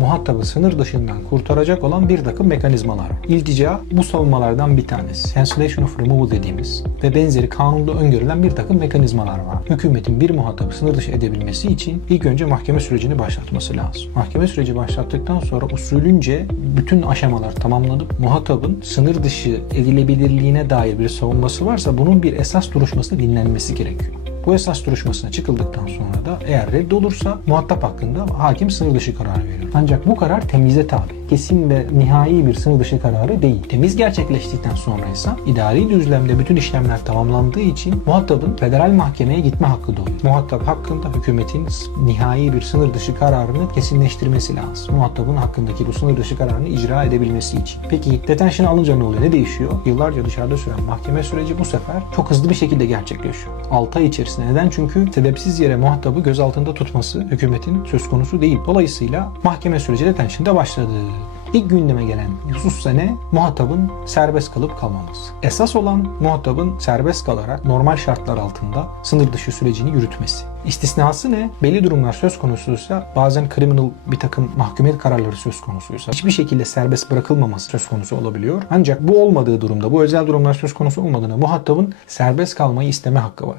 muhatabı sınır dışından kurtaracak olan bir takım mekanizmalar. İltica bu savunmalardan bir tanesi. Cancellation of removal dediğimiz ve benzeri kanunda öngörülen bir takım mekanizmalar var. Hükümetin bir muhatabı sınır dışı edebilmesi için ilk önce mahkeme sürecini başlatması lazım. Mahkeme süreci başlattıktan sonra usulünce bütün aşamalar tamamlanıp muhatabın sınır dışı edilebilirliğine dair bir savunması varsa bunun bir esas duruşmasında dinlenmesi gerekiyor. Bu esas duruşmasına çıkıldıktan sonra da eğer reddolursa muhatap hakkında hakim sınır dışı kararı verir. Ancak bu karar temize tabi. Kesin ve nihai bir sınır dışı kararı değil. Temiz gerçekleştikten sonra ise idari düzlemde bütün işlemler tamamlandığı için muhatabın federal mahkemeye gitme hakkı doğuyor. Muhatap hakkında hükümetin nihai bir sınır dışı kararını kesinleştirmesi lazım. Muhatabın hakkındaki bu sınır dışı kararını icra edebilmesi için. Peki detention alınca ne oluyor? Ne değişiyor? Yıllarca dışarıda süren mahkeme süreci bu sefer çok hızlı bir şekilde gerçekleşiyor. 6 ay içerisinde. Neden? Çünkü sebepsiz yere muhatabı gözaltında tutması hükümetin söz konusu değil. Dolayısıyla mahkeme süreci detention'da başladı. İlk gündeme gelen husus ne? Muhatabın serbest kalıp kalmaması. Esas olan muhatabın serbest kalarak normal şartlar altında sınır dışı sürecini yürütmesi. İstisnası ne? Belli durumlar söz konusuysa bazen criminal bir takım mahkumiyet kararları söz konusuysa hiçbir şekilde serbest bırakılmaması söz konusu olabiliyor. Ancak bu olmadığı durumda, bu özel durumlar söz konusu olmadığında muhatabın serbest kalmayı isteme hakkı var.